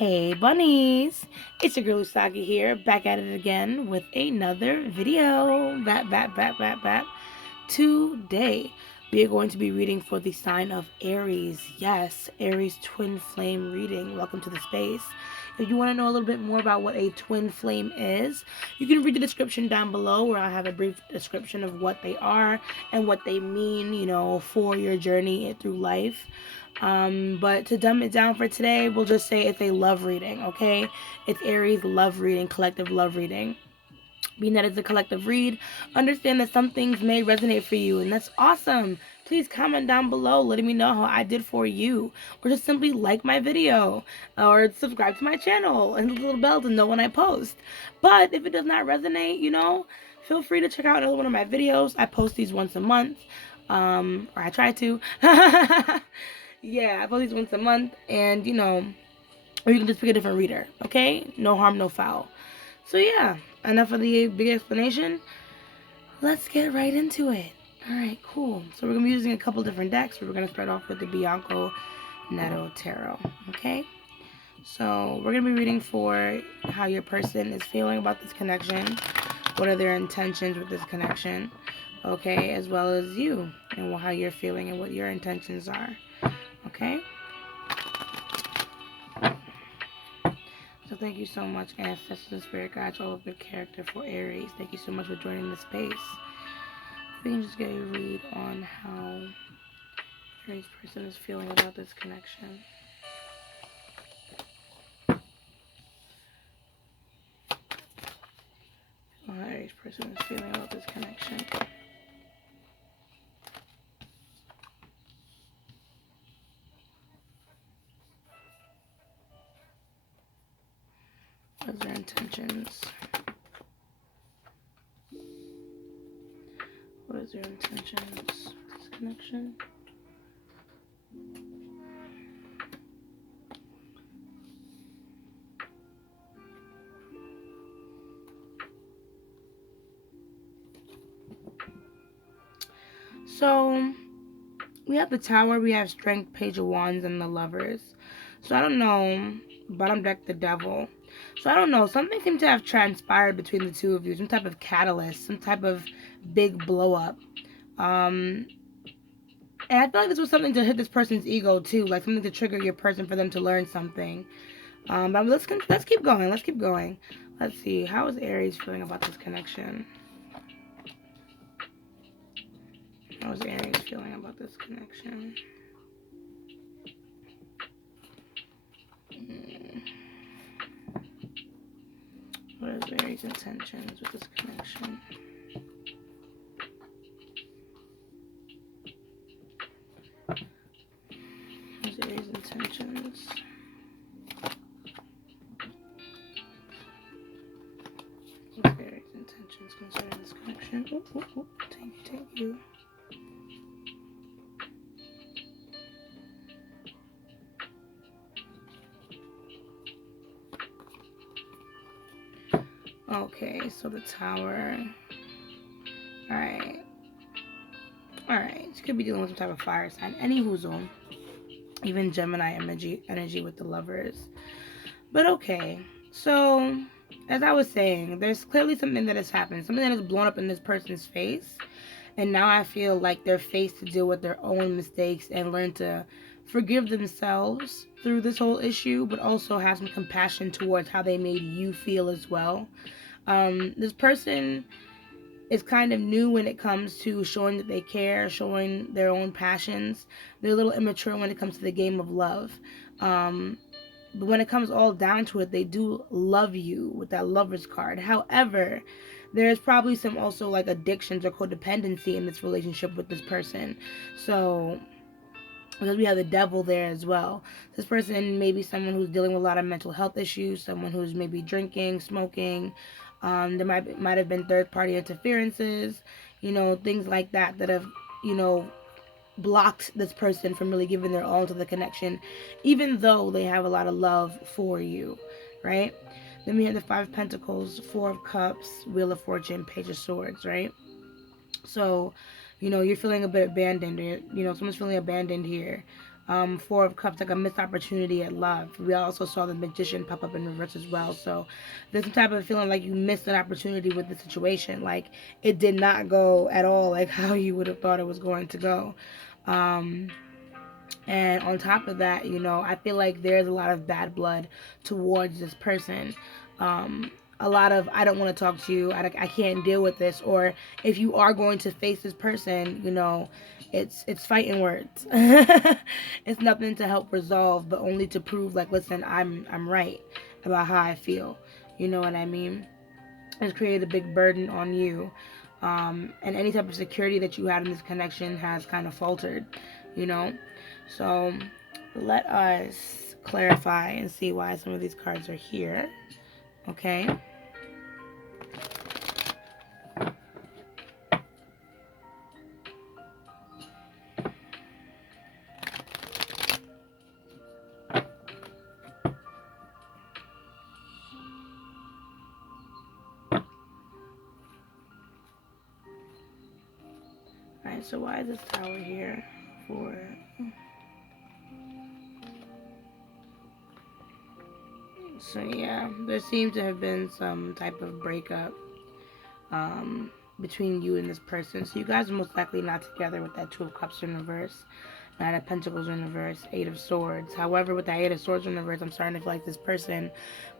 Hey bunnies, it's your girl Usagi here, back at it again with another video. Back. Today, we are going to be reading for the sign of Aries. Yes, Aries twin flame reading. Welcome to the space. If you want to know a little bit more about what a twin flame is, you can read the description down below where I have a brief description of what they are and what they mean, for your journey through life. But to dumb it down for today, we'll just say it's a love reading, okay? It's Aries love reading, collective love reading. Being that it's a collective read, understand that some things may resonate for you, and that's awesome. Please comment down below letting me know how I did for you, or just simply like my video, or subscribe to my channel, and the little bell to know when I post. But if it does not resonate, feel free to check out another one of my videos. I post these once a month, or I try to. Yeah, I post these once a month, and or you can just pick a different reader, okay? No harm, no foul. So yeah, enough of the big explanation. Let's get right into it. Alright, cool. So we're going to be using a couple different decks. We're going to start off with the Bianco Netto Tarot, okay? So we're going to be reading for how your person is feeling about this connection. What are their intentions with this connection, okay? As well as you and how you're feeling and what your intentions are, okay? So thank you so much, Ancestors and Spirit Guides, all of good character for Aries. Thank you so much for joining the space. We can just get a read on how Aries person is feeling about this connection. How Aries person is feeling about this connection. What is their intentions? What is their intentions with this connection? So, we have the Tower, we have Strength, Page of Wands, and the Lovers. So, I don't know. Bottom deck, the Devil. So, I don't know. Something seemed to have transpired between the two of you. Some type of catalyst. Some type of big blow up. And I feel like this was something to hit this person's ego too, like something to trigger your person for them to learn something. But let's keep going. Let's keep going. Let's see. How is Aries feeling about this connection? How is Aries feeling about this connection? What is Aries' intentions with this connection? What is Aries' intentions? What's Aries' intentions concerning this connection? Thank you. Okay, so the Tower. Alright. She could be dealing with some type of fire sign. Any hoozle. Even Gemini energy with the Lovers. But okay. So, as I was saying, there's clearly something that has happened. Something that has blown up in this person's face. And now I feel like they're faced to deal with their own mistakes and learn to forgive themselves through this whole issue, but also have some compassion towards how they made you feel as well. This person is kind of new when it comes to showing that they care, showing their own passions. They're a little immature when it comes to the game of love. But when it comes all down to it, they do love you with that Lover's card. However, there's probably some also like addictions or codependency in this relationship with this person. So, because we have the Devil there as well. This person may be someone who's dealing with a lot of mental health issues, someone who's maybe drinking, smoking. There might have been third party interferences, things like that have, blocked this person from really giving their all to the connection, even though they have a lot of love for you, right? Then we have the Five of Pentacles, Four of Cups, Wheel of Fortune, Page of Swords, right? So, you're feeling a bit abandoned, or, someone's feeling abandoned here. Four of Cups, like a missed opportunity at love. We also saw the Magician pop up in reverse as well. So there's some type of feeling like you missed an opportunity with the situation. Like it did not go at all like how you would have thought it was going to go. And on top of that, I feel like there's a lot of bad blood towards this person. A lot of, I don't want to talk to you, I can't deal with this. Or if you are going to face this person, it's fighting words. It's nothing to help resolve, but only to prove, like, listen, I'm right about how I feel. You know what I mean? It's created a big burden on you. And any type of security that you had in this connection has kind of faltered, you know? So let us clarify and see why some of these cards are here. Okay. Alright, so why is this Tower here for... So yeah, there seems to have been some type of breakup between you and this person. So you guys are most likely not together with that Two of Cups in reverse. Nine of Pentacles in reverse, Eight of Swords. However, with that Eight of Swords in reverse, I'm starting to feel like this person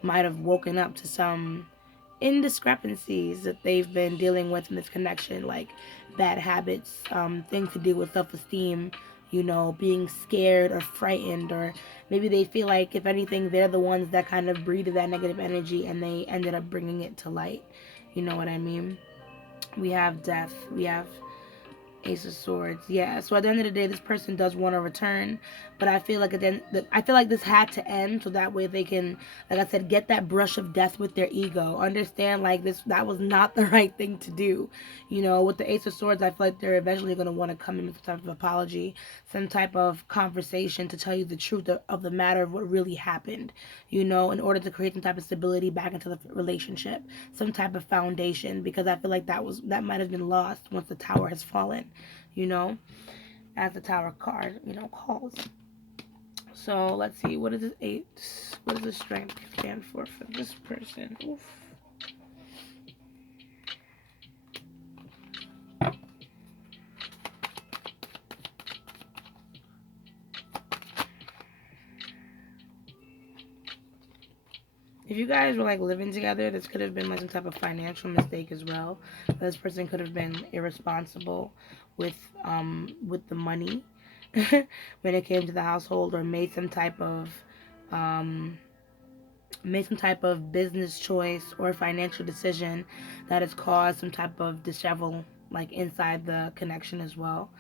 might have woken up to some indiscrepancies that they've been dealing with in this connection, like bad habits, things to do with self-esteem, being scared or frightened, or maybe they feel like, if anything, they're the ones that kind of breathed that negative energy and they ended up bringing it to light. You know what I mean? We have Death. We have Ace of Swords. Yeah. So at the end of the day, this person does want to return, but I feel like I feel like this had to end so that way they can, like I said, get that brush of death with their ego. Understand, like, that was not the right thing to do. With the Ace of Swords, I feel like they're eventually going to want to come in with some type of apology, some type of conversation to tell you the truth of the matter of what really happened. In order to create some type of stability back into the relationship, some type of foundation, because I feel like that might have been lost once the Tower has fallen. As the Tower card, calls. So let's see, what is this 8? What does the Strength stand for this person? Oof. If you guys were like living together, this could have been like some type of financial mistake as well. This person could have been irresponsible with the money when it came to the household, or made some type of business choice or financial decision that has caused some type of dishevel, like, inside the connection as well.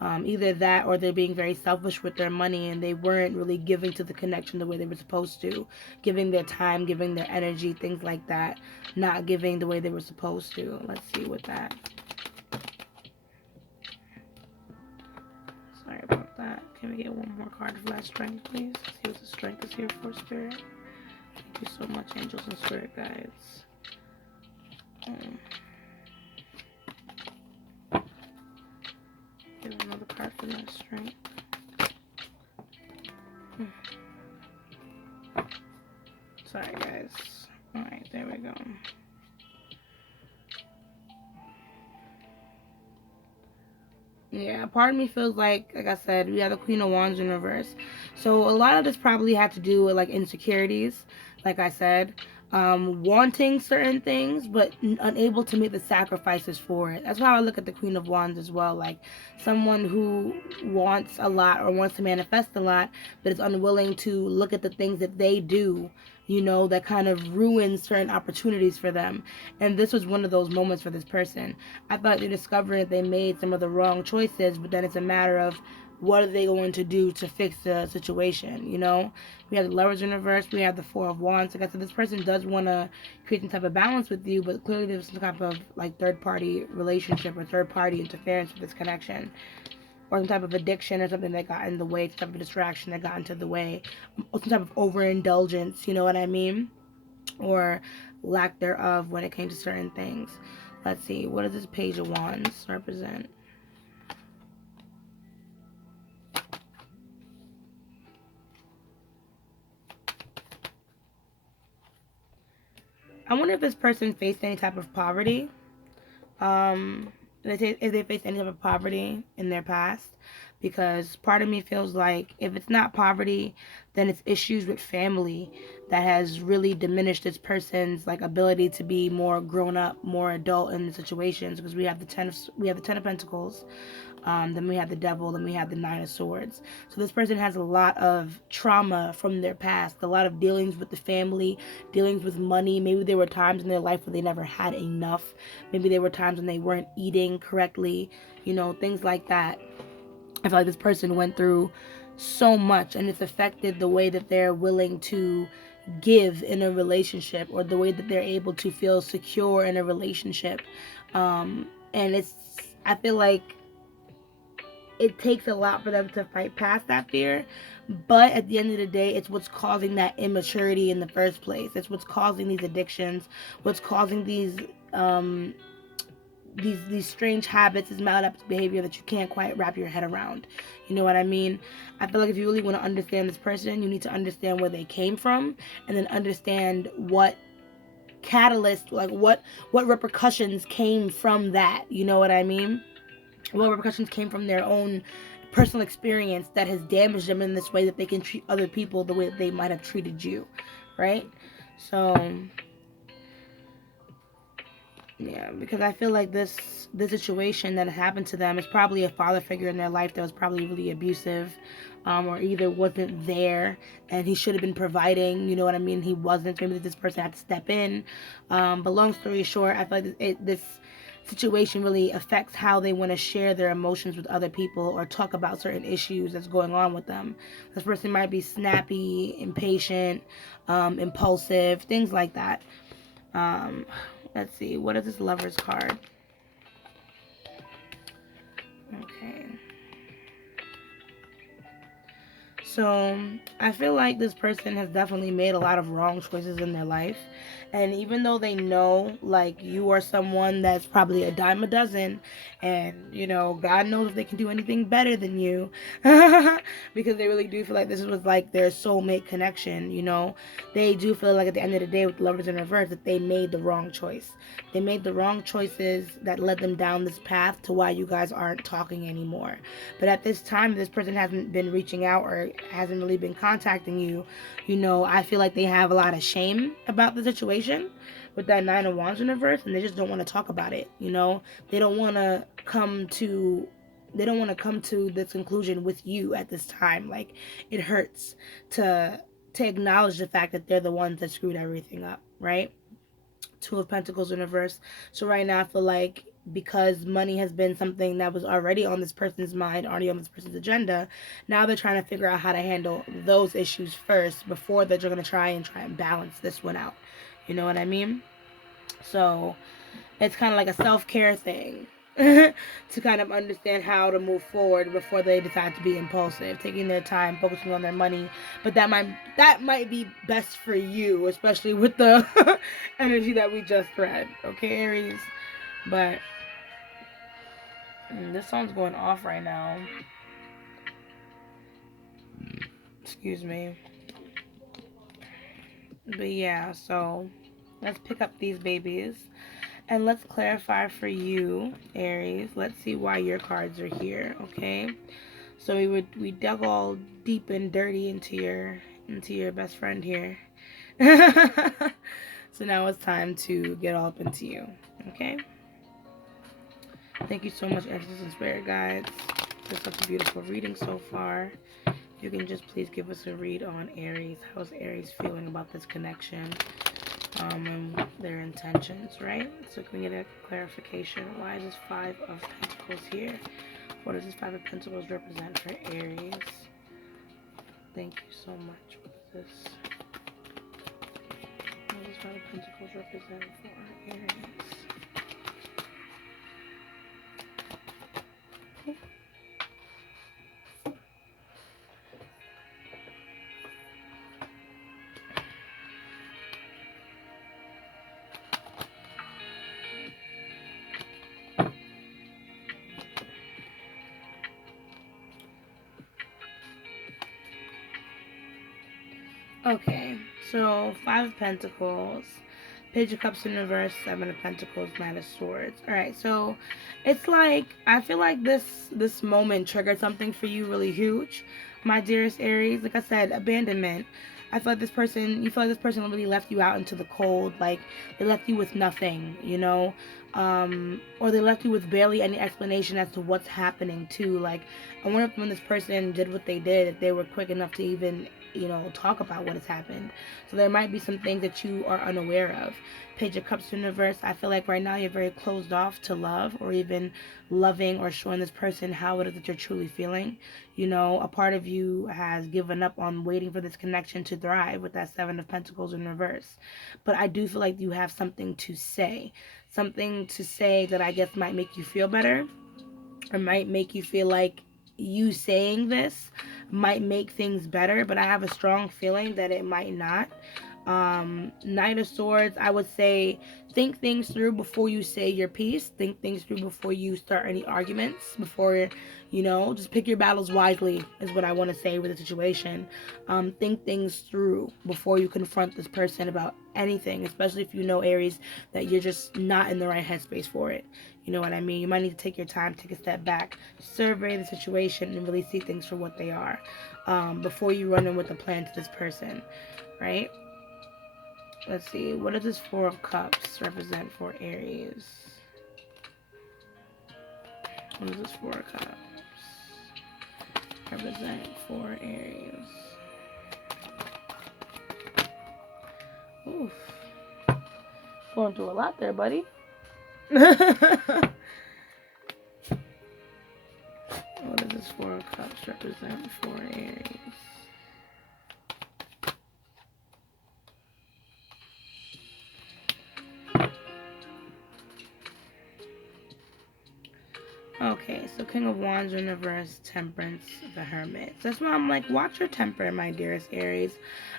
Either that, or they're being very selfish with their money and they weren't really giving to the connection the way they were supposed to, giving their time, giving their energy, things like that, not giving the way they were supposed to. Let's see what that. Sorry about that. Can we get one more card for that Strength, please? Let's see what the Strength is here for, Spirit. Thank you so much, angels and spirit guides. Give another card for that Strength. Sorry, guys. Alright, there we go. Yeah, part of me feels like I said, we have the Queen of Wands in reverse. So a lot of this probably had to do with, like, insecurities, like I said. Wanting certain things, but unable to make the sacrifices for it. That's how I look at the Queen of Wands as well. Like, someone who wants a lot or wants to manifest a lot, but is unwilling to look at the things that they do, that kind of ruins certain opportunities for them. And this was one of those moments for this person. I thought they discovered that they made some of the wrong choices, but then it's a matter of, what are they going to do to fix the situation? We have the Lovers in reverse. We have the Four of Wands. Like I said, this person does want to create some type of balance with you, but clearly there's some type of, like, third-party relationship or third-party interference with this connection, or some type of addiction or something that got in the way, some type of distraction that got into the way, or some type of overindulgence, you know what I mean? Or lack thereof when it came to certain things. Let's see, what does this Page of Wands represent? I wonder if this person faced any type of poverty. If they face any type of poverty in their past, because part of me feels like if it's not poverty, then it's issues with family that has really diminished this person's like ability to be more grown up, more adult in the situations. Because we have the Ten of Pentacles, then we have the Devil, then we have the Nine of Swords. So this person has a lot of trauma from their past, a lot of dealings with the family, dealings with money. Maybe there were times in their life where they never had enough. Maybe there were times when they weren't eating correctly, things like that. I feel like this person went through so much, and it's affected the way that they're willing to give in a relationship, or the way that they're able to feel secure in a relationship. And I feel like it takes a lot for them to fight past that fear. But at the end of the day, it's what's causing that immaturity in the first place. It's what's causing these addictions, what's causing these strange habits, this maladaptive behavior that you can't quite wrap your head around. You know what I mean? I feel like if you really want to understand this person, you need to understand where they came from, and then understand what catalyst, like what repercussions came from that. You know what I mean? What repercussions came from their own personal experience that has damaged them in this way that they can treat other people the way that they might have treated you, right? So yeah, because I feel like this situation that happened to them is probably a father figure in their life that was probably really abusive, or either wasn't there and he should have been providing. You know what I mean? He wasn't. Maybe this person had to step in. But long story short, I feel like this situation really affects how they want to share their emotions with other people or talk about certain issues that's going on with them. This person might be snappy, impatient, impulsive, things like that. Um, let's see. What is this Lover's card? Okay. So I feel like this person has definitely made a lot of wrong choices in their life. And even though they know, like, you are someone that's probably a dime a dozen, and, God knows if they can do anything better than you, because they really do feel like this was like their soulmate connection, they do feel like at the end of the day with the Lovers in reverse that they made the wrong choice. They made the wrong choices that led them down this path to why you guys aren't talking anymore. But at this time, this person hasn't been reaching out or hasn't really been contacting you. I feel like they have a lot of shame about the situation with that Nine of Wands in reverse, and they just don't want to talk about it. They don't want to come to this conclusion with you at this time. Like, it hurts to acknowledge the fact that they're the ones that screwed everything up, right? Two of Pentacles in reverse. So right now I feel like because money has been something that was already on this person's mind, already on this person's agenda, now they're trying to figure out how to handle those issues first before they're going to try and balance this one out. You know what I mean? So it's kind of like a self-care thing. To kind of understand how to move forward before they decide to be impulsive, taking their time, focusing on their money. But that might be best for you, especially with the energy that we just read. Okay, Aries? But this song's going off right now. Excuse me. But yeah, so let's pick up these babies. And let's clarify for you, Aries. Let's see why your cards are here, okay? So we dug all deep and dirty into your best friend here. So now it's time to get all up into you, okay? Thank you so much, Ancestors and Spirit Guides, for such a beautiful reading so far. You can just please give us a read on Aries. How's Aries feeling about this connection? And their intentions, right? So can we get a clarification? Why is this Five of Pentacles here? What does this Five of Pentacles represent for Aries? Thank you so much. What is this? What does Five of Pentacles represent for Aries? Okay, so Five of Pentacles. Page of Cups in reverse, Seven of Pentacles, Knight of Swords. All right, so it's like I feel like this moment triggered something for you really huge, my dearest Aries. Like I said, abandonment. I feel like this person, you feel like this person really left you out into the cold. Like they left you with nothing, you know, or they left you with barely any explanation as to what's happening too. Like I wonder if when this person did what they did, if they were quick enough to even, you know, talk about what has happened. So there might be some things that you are unaware of. Page of Cups in reverse. I feel like right now you're very closed off to love or even loving or showing this person how it is that you're truly feeling. You know, a part of you has given up on waiting for this connection to thrive with that Seven of Pentacles in reverse. But I do feel like you have something to say. Something to say that I guess might make you feel better or might make you feel like you saying this might make things better, but I have a strong feeling that it might not. Knight of Swords, I would say think things through before you say your piece. Think things through before you start any arguments. Before, you know, just pick your battles wisely is what I want to say with the situation. Think things through before you confront this person about anything, especially if you know, Aries, that you're just not in the right headspace for it. You know what I mean? You might need to take your time, take a step back, survey the situation, and really see things for what they are before you run in with a plan to this person, right? Let's see. What does this Four of Cups represent for Aries? What does this Four of Cups represent for Aries? Oof. Going through a lot there, buddy. What does this Four of Cups represent for Aries? Okay, so King of Wands in reverse, Temperance, the Hermit. So that's why I'm like, watch your temper, my dearest Aries.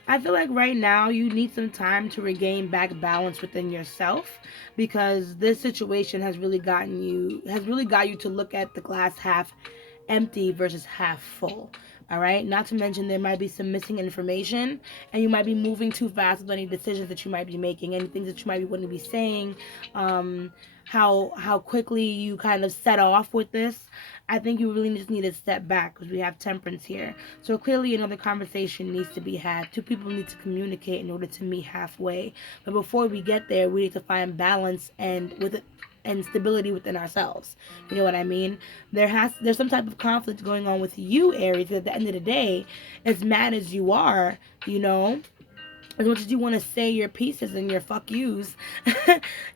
I feel like right now you need some time to regain back balance within yourself because this situation has really got you to look at the glass half empty versus half full. All right. Not to mention there might be some missing information, and you might be moving too fast with any decisions that you might be making, any things that you might be wanting to be saying. How quickly you kind of set off with this. I think you really just need to step back because we have Temperance here. So clearly another conversation needs to be had. Two people need to communicate in order to meet halfway. But before we get there, we need to find balance and stability within ourselves. You know what I mean? There's some type of conflict going on with you, Aries. At the end of the day, as mad as you are, you know, as much as you want to say your pieces and your fuck yous,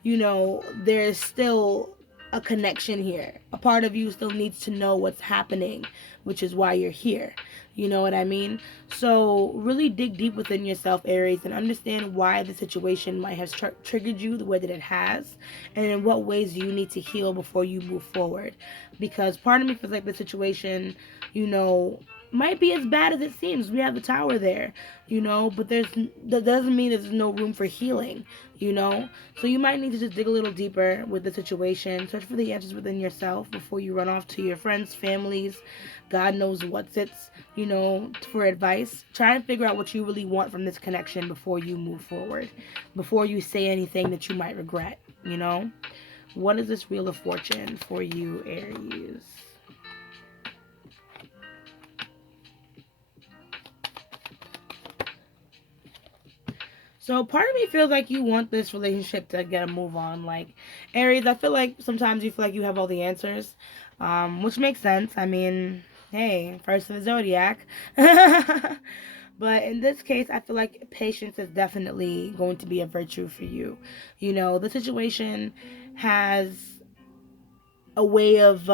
you know, there's still a connection here. A part of you still needs to know what's happening, which is why you're here. You know what I mean? So really dig deep within yourself, Aries, and understand why the situation might have triggered you the way that it has, and in what ways you need to heal before you move forward. Because part of me feels like the situation, you know, might be as bad as it seems. We have the Tower there, you know, but that doesn't mean there's no room for healing, you know. So you might need to just dig a little deeper with the situation, search for the answers within yourself before you run off to your friends, families, God knows what sits, you know, for advice. Try and figure out what you really want from this connection before you move forward, before you say anything that you might regret, you know. What is this Wheel of Fortune for you, Aries? So part of me feels like you want this relationship to get a move on. Like, Aries, I feel like sometimes you feel like you have all the answers, which makes sense. I mean, hey, first of the zodiac. But in this case, I feel like patience is definitely going to be a virtue for you. You know, the situation has a way of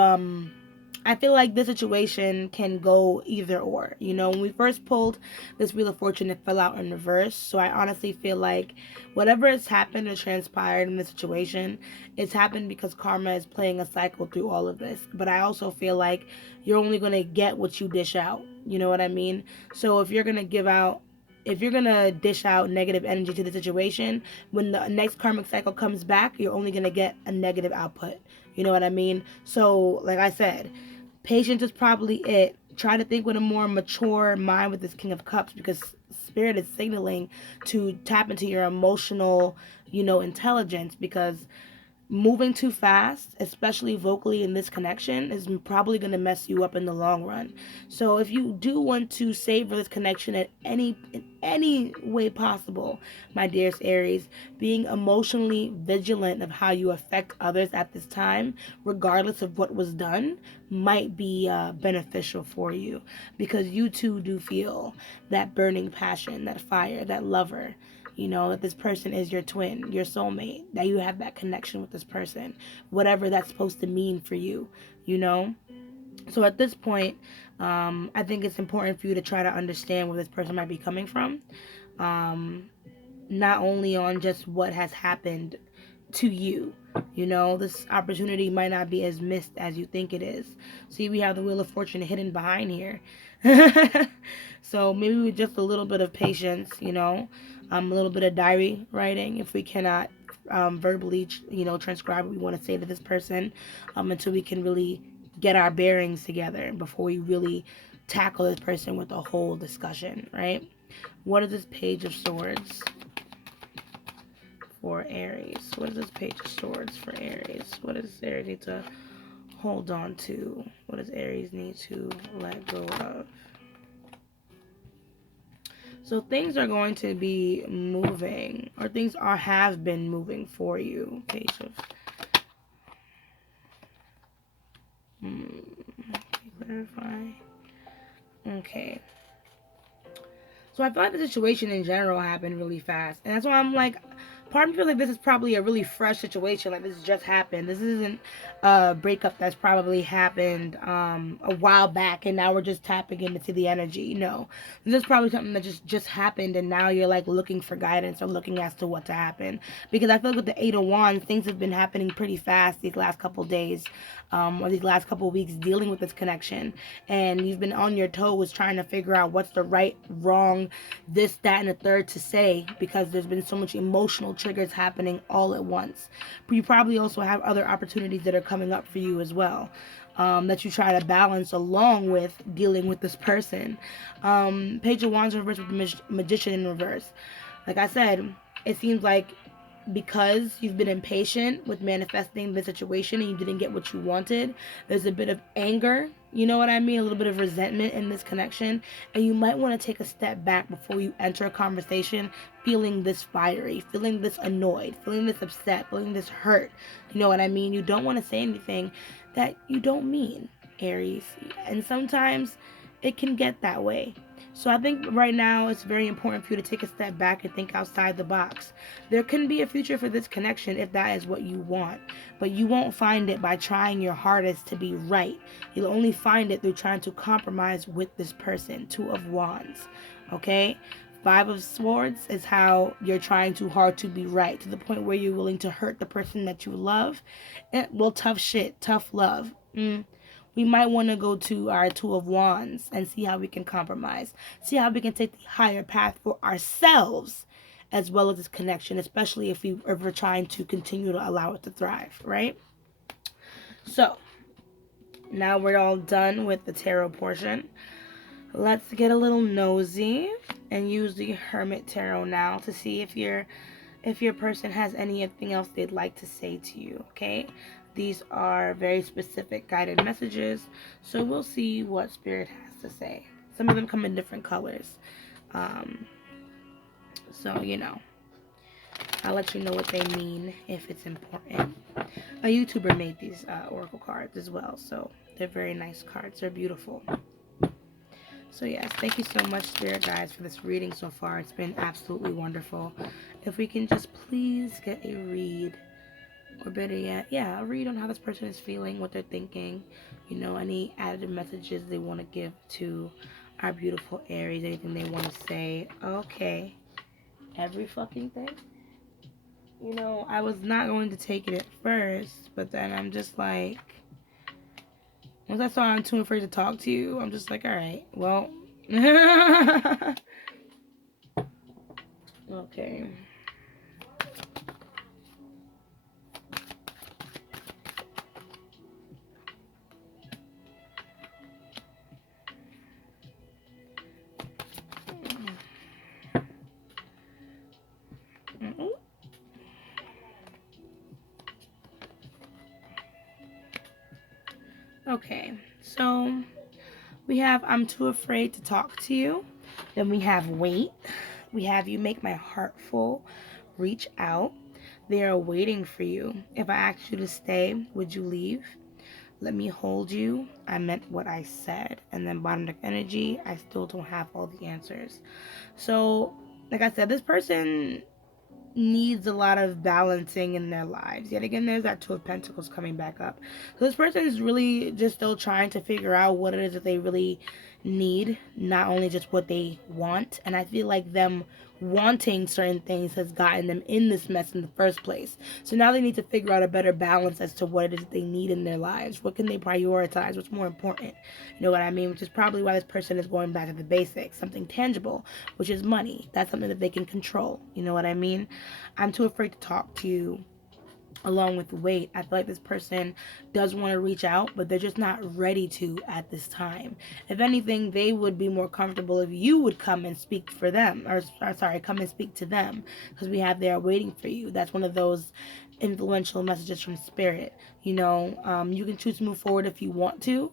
I feel like this situation can go either or. You know, when we first pulled this Wheel of Fortune, it fell out in reverse. So I honestly feel like whatever has happened or transpired in this situation, it's happened because karma is playing a cycle through all of this. But I also feel like you're only going to get what you dish out. You know what I mean? So if you're going to dish out negative energy to the situation, when the next karmic cycle comes back, you're only going to get a negative output. You know what I mean? So, like I said, patience is probably it. Try to think with a more mature mind with this King of Cups, because Spirit is signaling to tap into your emotional, intelligence, because moving too fast, especially vocally in this connection, is probably going to mess you up in the long run. So if you do want to savor this connection in any way possible, my dearest Aries, being emotionally vigilant of how you affect others at this time, regardless of what was done, might be beneficial for you, because you too do feel that burning passion, that fire, that lover, that this person is your twin, your soulmate, that you have that connection with this person, whatever that's supposed to mean for you, you know? So at this point, I think it's important for you to try to understand where this person might be coming from. Not only on just what has happened to you. This opportunity might not be as missed as you think it is. See, we have the Wheel of Fortune hidden behind here. So maybe with just a little bit of patience, a little bit of diary writing, if we cannot verbally, transcribe what we want to say to this person, until we can really get our bearings together before we really tackle this person with a whole discussion, right? What is this Page of Swords for Aries? What is this Page of Swords for Aries? What does Aries need to hold on to? What does Aries need to let go of? So things are going to be moving, or things have been moving for you. Page of clarify. Okay. So I feel like the situation in general happened really fast. And that's why I'm like, part of me feels like this is probably a really fresh situation. Like, this just happened. This isn't a breakup that's probably happened a while back, and now we're just tapping into the energy. No. This is probably something that just happened, and now you're like looking for guidance or looking as to what to happen. Because I feel like with the Eight of Wands, things have been happening pretty fast these last couple days. Or these last couple of weeks dealing with this connection, and you've been on your toes trying to figure out what's the right, wrong, this, that, and the third to say, because there's been so much emotional triggers happening all at once. But you probably also have other opportunities that are coming up for you as well, that you try to balance along with dealing with this person. Page of Wands in reverse with the Magician in reverse. Like I said, it seems like because you've been impatient with manifesting the situation and you didn't get what you wanted, there's a bit of anger, you know what I mean? A little bit of resentment in this connection. And you might want to take a step back before you enter a conversation feeling this fiery, feeling this annoyed, feeling this upset, feeling this hurt. You know what I mean? You don't want to say anything that you don't mean, Aries. And sometimes it can get that way. So I think right now it's very important for you to take a step back and think outside the box. There can be a future for this connection if that is what you want, but you won't find it by trying your hardest to be right. You'll only find it through trying to compromise with this person. Two of Wands, okay? Five of Swords is how you're trying too hard to be right, to the point where you're willing to hurt the person that you love. Well, tough shit, tough love. We might want to go to our Two of Wands and see how we can compromise. See how we can take the higher path for ourselves as well as this connection, especially if we're trying to continue to allow it to thrive, right? So, now we're all done with the tarot portion. Let's get a little nosy and use the Hermit Tarot now to see if your person has anything else they'd like to say to you, okay? These are very specific guided messages, so we'll see what Spirit has to say. Some of them come in different colors. So, I'll let you know what they mean if it's important. A YouTuber made these oracle cards as well, so they're very nice cards. They're beautiful. So yes, thank you so much, Spirit Guides, for this reading so far. It's been absolutely wonderful. If we can just please get a read, or better yet, a read on how this person is feeling, what they're thinking, any added messages they want to give to our beautiful Aries, anything they want to say. Okay. Every fucking thing. I was not going to take it at first, but then I'm just like, once I saw I'm too afraid to talk to you, I'm just like, alright, well. Okay. Okay, so we have I'm too afraid to talk to you. Then we have wait. We have you make my heart full. Reach out. They are waiting for you. If I asked you to stay, would you leave? Let me hold you. I meant what I said. And then bottom deck energy, I still don't have all the answers. So, like I said, this person needs a lot of balancing in their lives. Yet again, there's that Two of Pentacles coming back up. So this person is really just still trying to figure out what it is that they really need, not only just what they want. And I feel like them wanting certain things has gotten them in this mess in the first place. So now they need to figure out a better balance as to what it is that they need in their lives. What can they prioritize? What's more important? You know what I mean? Which is probably why this person is going back to the basics, something tangible, which is money. That's something that they can control. You know what I mean? I'm too afraid to talk to you. Along with weight, I feel like this person does want to reach out, but they're just not ready to at this time. If anything, they would be more comfortable if you would come and speak for them, or sorry, come and speak to them, because we have there waiting for you. That's one of those influential messages from spirit. You know, you can choose to move forward if you want to.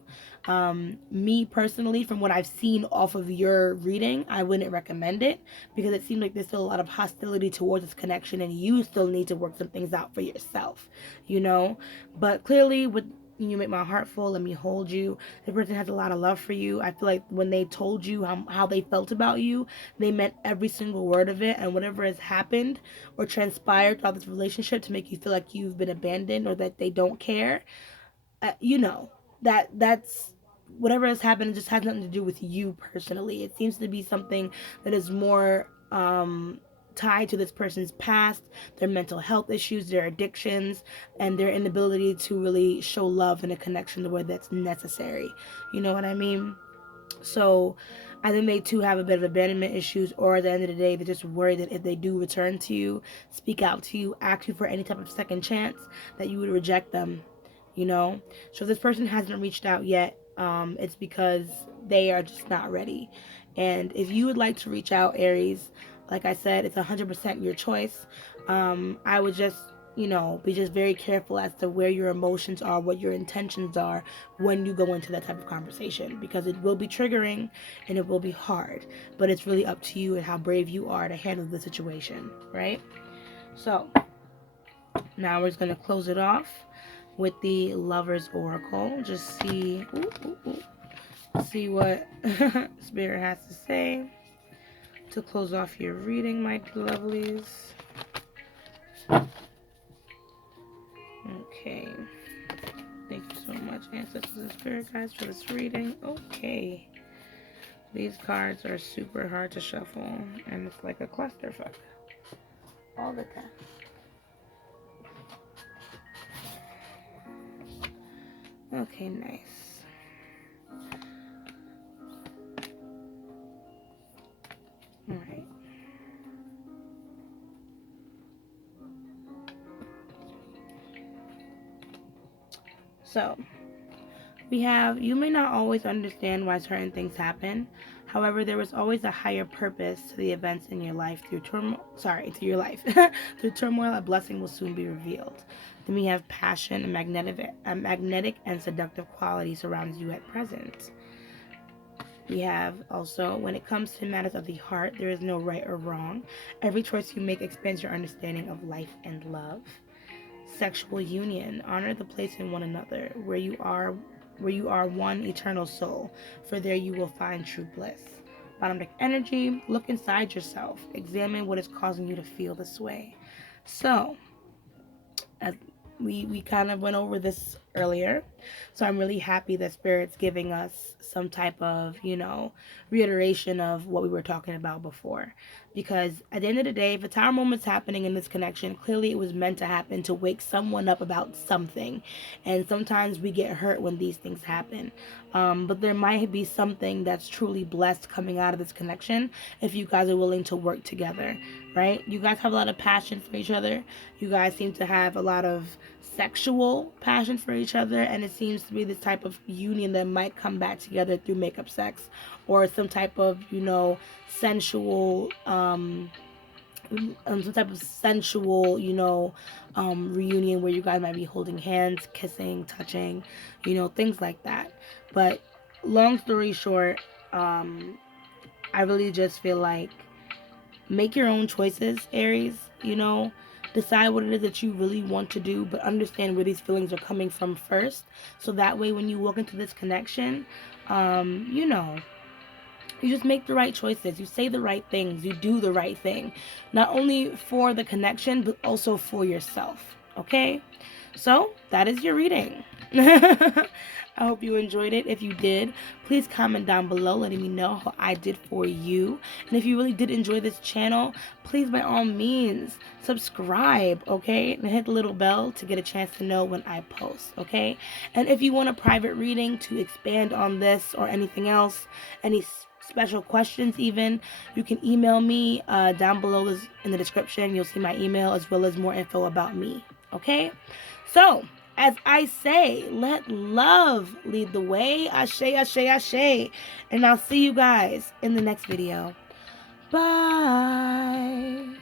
Me personally, from what I've seen off of your reading, I wouldn't recommend it, because it seems like there's still a lot of hostility towards this connection, and you still need to work some things out for yourself, you know. But clearly, with you make my heart full, let me hold you, the person has a lot of love for you. I feel like when they told you how they felt about you, they meant every single word of it. And whatever has happened or transpired throughout this relationship to make you feel like you've been abandoned or that they don't care, you know, that's whatever has happened, it just has nothing to do with you personally. It seems to be something that is more tied to this person's past, their mental health issues, their addictions, and their inability to really show love and a connection the way that's necessary. You know what I mean? So I think they too have a bit of abandonment issues, or at the end of the day, they're just worried that if they do return to you, speak out to you, ask you for any type of second chance, that you would reject them, you know? So if this person hasn't reached out yet, it's because they are just not ready. And if you would like to reach out, Aries, like I said, it's 100% your choice. I would just, you know, be just very careful as to where your emotions are, what your intentions are when you go into that type of conversation, because it will be triggering and it will be hard. But it's really up to you and how brave you are to handle the situation, right? So now we're just going to close it off with the Lover's Oracle. Just see, see what Spirit has to say to close off your reading, my lovelies. Okay. Thank you so much, Ancestors and Spirit Guides, for this reading. Okay. These cards are super hard to shuffle, and it's like a clusterfuck all the time. Okay, nice. Alright. So, we have, you may not always understand why certain things happen. However, there was always a higher purpose to the events in your life. Through turmoil, a blessing will soon be revealed. Then we have passion, a magnetic and seductive quality surrounds you at present. We have also, when it comes to matters of the heart, there is no right or wrong. Every choice you make expands your understanding of life and love. Sexual union, honor the place in one another, where you are one eternal soul, for there you will find true bliss. Bottom deck energy, look inside yourself, examine what is causing you to feel this way. So, as we kind of went over this earlier, so I'm really happy that Spirit's giving us some type of, you know, reiteration of what we were talking about before. Because at the end of the day, if a tower moment's happening in this connection, clearly it was meant to happen to wake someone up about something. And sometimes we get hurt when these things happen. But there might be something that's truly blessed coming out of this connection if you guys are willing to work together, right? You guys have a lot of passion for each other. You guys seem to have a lot of sexual passion for each other, and it seems to be this type of union that might come back together through makeup sex or some type of, you know, sensual some type of sensual, reunion where you guys might be holding hands, kissing, touching, things like that. But long story short, I really just feel like make your own choices, Aries, decide what it is that you really want to do, but understand where these feelings are coming from first. So that way, when you walk into this connection, you know, you just make the right choices. You say the right things. You do the right thing. Not only for the connection, but also for yourself. Okay? So, that is your reading. I hope you enjoyed it. If you did, please comment down below letting me know how I did for you. And if you really did enjoy this channel, please by all means subscribe, okay? And hit the little bell to get a chance to know when I post, okay? And if you want a private reading to expand on this or anything else, any special questions even, you can email me down below in the description. You'll see my email as well as more info about me, okay? So, as I say, let love lead the way. Ashe, ashe, ashe. And I'll see you guys in the next video. Bye.